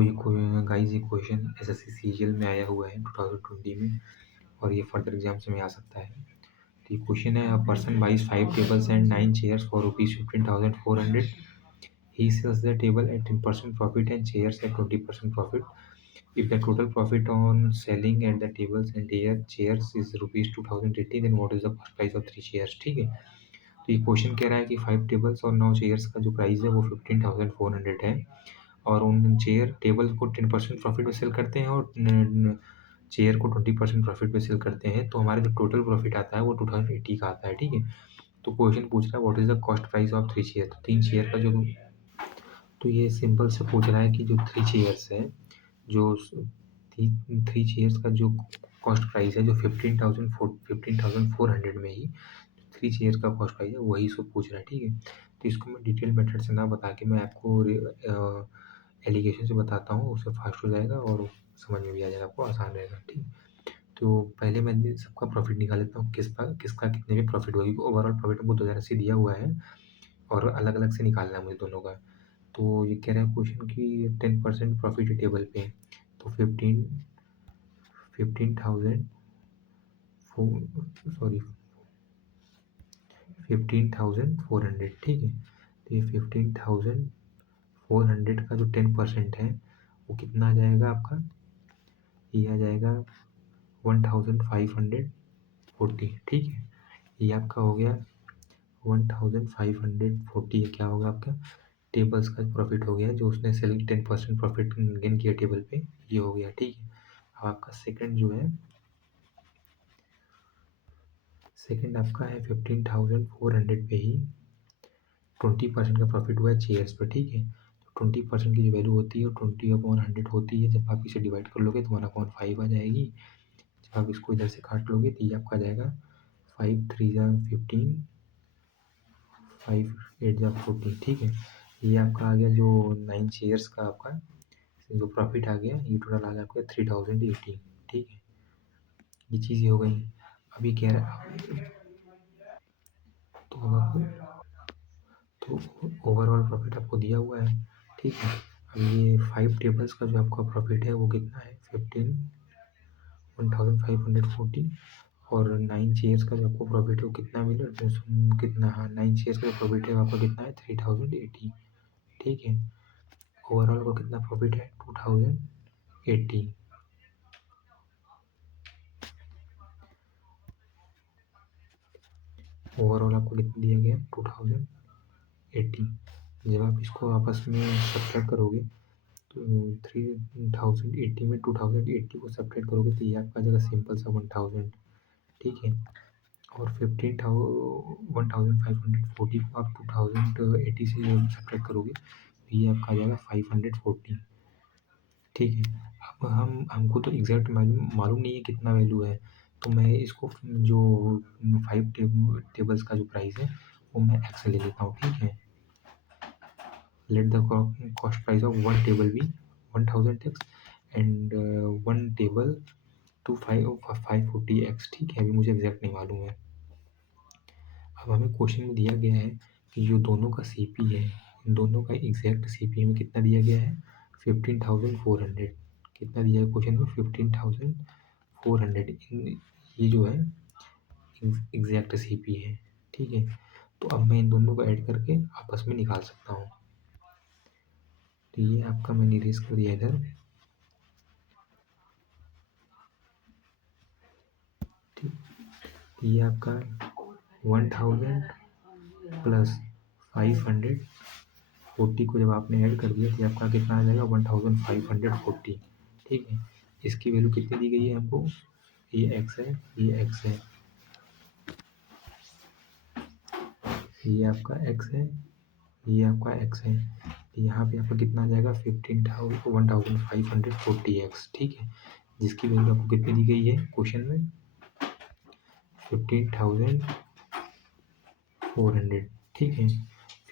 Guys, ये question SSC CGL में आया हुआ है 2020 में, और ये फर्दर एग्जाम्स में आ सकता है। तो ये क्वेश्चन है, a person buys 5 tables and 9 chairs for ₹15,400. He sells the table at 10% profit and chairs at 20% profit. If the total profit on selling at the tables and chairs is ₹2,080, then what is the cost price of 3 chairs? ठीक है। तो ये question कह रहा है कि 5 tables और 9 chairs का जो प्राइस है वो 15,400 है, और उन चेयर टेबल को 10% प्रॉफिट पे सेल करते हैं और चेयर को 20% प्रॉफिट पे सेल करते हैं। तो हमारा जो टोटल प्रॉफिट आता है वो 2080 का आता है। ठीक है। तो क्वेश्चन पूछ रहा है what is the cost price of 3 chair. तो 3 चेयर का जो, तो ये सिंपल से पूछ रहा है कि जो 3 चेयर्स है, जो 3 चेयर्स का जो कॉस्ट प्राइस है, जो 15,400 में ही 3 चेयर का कॉस्ट प्राइस है, वही सब पूछ रहा है। ठीक है। तो इसको मैं डिटेल मेथड से ना बता के मैं आपको एलिगेशन से बताता हूँ, उससे फास्ट हो जाएगा और समझ में भी आ जाएगा, आपको आसान रहेगा। ठीक। तो पहले मैं सबका प्रॉफिट निकाल लेता हूँ, किसका कितने में प्रॉफिट होगी। ओवरऑल प्रॉफिट हमको 2080 दिया हुआ है और अलग अलग से निकालना है मुझे दोनों का। तो ये कह रहा है क्वेश्चन की 10% प्रॉफिट टेबल पे, तो 15,000 सॉरी 15,400। ठीक है। तो ये 15,400 का जो 10% है वो कितना आ जाएगा आपका, ये आ जाएगा 1540। ठीक है। ये आपका हो गया 1540। क्या होगा आपका टेबल्स का प्रॉफिट हो गया, जो उसने सेल 10% प्रॉफिट गेन किया टेबल पे, ये हो गया। ठीक है। अब आपका सेकंड जो है, सेकंड आपका है 15,400 पे ही 20% का प्रॉफिट हुआ है चेयर्स पे। ठीक है। तो 20% की जो वैल्यू होती है वो 20/100 होती है। जब आप इसे डिवाइड कर लोगे तो 1/5 आ जाएगी। जब आप इसको इधर से काट लोगे तो ये आपका आ जाएगा 5 3 जा 15, 5 8 जा 40। ठीक है। ये आपका आ गया जो 9 चेयर्स का आपका जो प्रॉफिट आ गया, ये टोटल आ गया आपका 3080। ठीक है। ये चीज़ हो गई। अभी कह रहा है, तो अब आपको, तो ओवरऑल प्रॉफिट आपको दिया हुआ है। ठीक है। अब ये 5 टेबल्स का जो आपका प्रॉफिट है वो कितना है, 15,540, और 9 चेयर्स का जो आपको प्रॉफिट है वो कितना मिला, कितना, हाँ 9 चेयर्स का जो प्रॉफिट है आपका कितना है, 3080। ठीक है। ओवरऑल को कितना प्रॉफिट है, 2080। ओवरऑल आपको कितना दिया गया, 2080। जब आप इसको आपस में सब्ट्रैक्ट करोगे तो 3080 में 2080 को सब्ट्रैक्ट करोगे तो ये आपका आ जाएगा सिंपल सा 1000। ठीक है। और 15,540 को आप 2080 से सब्ट्रैक्ट करोगे तो ये आपका आ जाएगा 540। ठीक है। अब हमको तो एग्जैक्ट मालूम नहीं है कितना वैल्यू है, तो मैं इसको जो 5 टेबल्स का जो प्राइस है वो मैं एक्स ले लेता हूँ। ठीक है। Let the cost price of one table be 1000 x and one table to 540 x. ठीक है। अभी मुझे एग्जैक्ट नहीं मालूम है। अब हमें क्वेश्चन में दिया गया है कि जो दोनों का सीपी है, इन दोनों का एग्जैक्ट सीपी में कितना दिया गया है, 15,400। कितना दिया है क्वेश्चन में, 15,400। ये जो है एग्जैक्ट सीपी है। ठीक है। तो अब मैं इन दोनों को ऐड करके आपस में निकाल सकता हूँ। तो ये आपका मैंने इरेज कर दिया इधर। ठीक। ये आपका 1000 प्लस 540 को जब आपने ऐड कर दिया तो आपका कितना आ जाएगा, 1540। ठीक है। इसकी वैल्यू कितनी दी गई है हमको, ये एक्स है, ये एक्स है, ये आपका एक्स है, ये आपका एक्स है। तो यहाँ पे आपका कितना आ जाएगा, 1540 एक्स। ठीक है। जिसकी वैल्यू आपको कितनी दी गई है क्वेश्चन में, 15,400। ठीक है।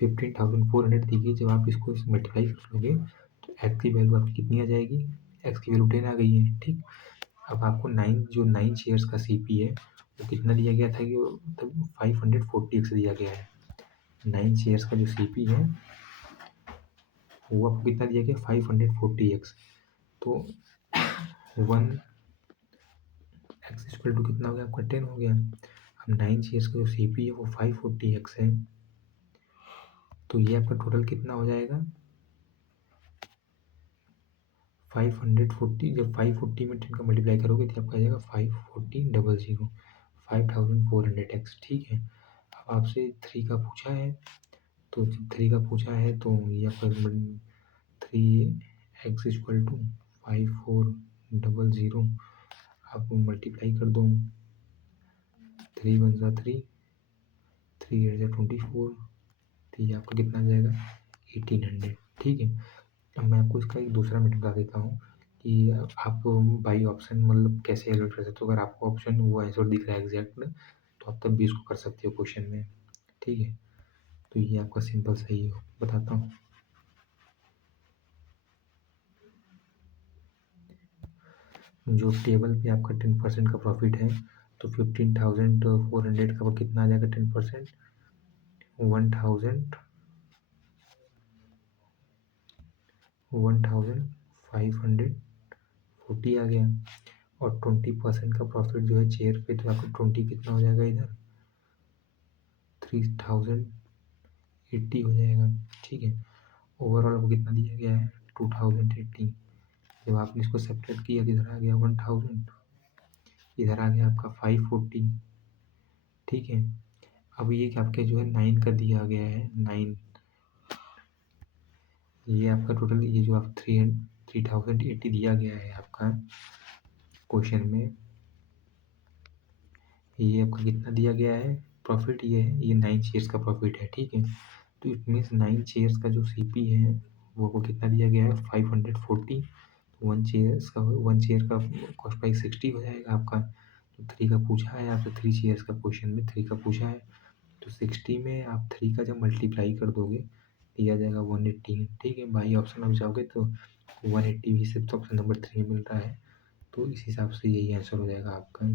15,400 दी गई। जब आप इसको मल्टीप्लाई कर लोगे तो एक्स की वैल्यू आपकी कितनी आ जाएगी, एक्स की वैल्यू 10 आ गई है। ठीक। अब आपको 9 चेयर्स का सीपी है वो कितना दिया गया था कि 540 एक्स दिया गया है। 9 चेयर्स का जो सीपी है वो आपको कितना दिया गया 540x। तो 1 एक्स इक्वल टू कितना हो गया आपका 10 हो गया। अब 9 शेयर्स का जो सीपी है वो 540x है। तो ये आपका टोटल कितना हो जाएगा 540। जब 540 में 10 का मल्टीप्लाई करोगे तो आपका आ जाएगा 54000 5400x। ठीक है। अब आपसे 3 का पूछा है, तो जब 3 का पूछा है तो ये आपका 3x इक्वल टू 5400 आप मल्टीप्लाई कर दो। 3 वन ज़ा 3, 3 8 ज़ा 24, तो ये आपका कितना आ जाएगा 1800। ठीक है। अब मैं आपको इसका एक दूसरा मेथड बता देता हूँ कि आप बाई ऑप्शन मतलब कैसे एलिमिनेट कर सकते हो। अगर आपको ऑप्शन वो आंसर दिख रहा है एग्जैक्ट, तो आप तब भी इसको कर सकते हो क्वेश्चन में। ठीक है। तो ये आपका सिंपल सही हो बताता हूँ। जो टेबल पे आपका 10% का प्रॉफिट है, तो 15,400 का कितना आ जाएगा 10%, 1,540 आ गया। और 20% का प्रॉफिट जो है शेयर पे, तो आपको 20 कितना हो जाएगा इधर 3080 हो जाएगा। ठीक है। ओवरऑल आपको कितना दिया गया है 2080। जब आपने इसको सेपरेट किया तो इधर आ गया 1000, इधर आ गया आपका 540। ठीक है। अब ये कि आपके जो है 9 का दिया गया है 9, ये आपका टोटल ये जो आप 3080 दिया गया है आपका क्वेश्चन में, ये आपका कितना दिया गया है प्रॉफिट, ये है ये 9 शेयर्स का प्रॉफिट है। ठीक है। तो इट मीन्स 9 शेयर्स का जो सीपी है वो आपको कितना दिया गया है 540। 1 शेयर का कॉस्ट प्राइस 60 हो जाएगा आपका। तो 3 का पूछा है आपसे, 3 शेयर्स का क्वेश्चन में 3 का पूछा है, तो 60 में आप 3 का जब मल्टीप्लाई कर दोगे ये आ जाएगा 180। ठीक है। बाई ऑप्शन आप जाओगे तो 180 भी सिर्फ ऑप्शन नंबर 3 में मिल रहा है। तो इस हिसाब से यही आंसर हो जाएगा आपका।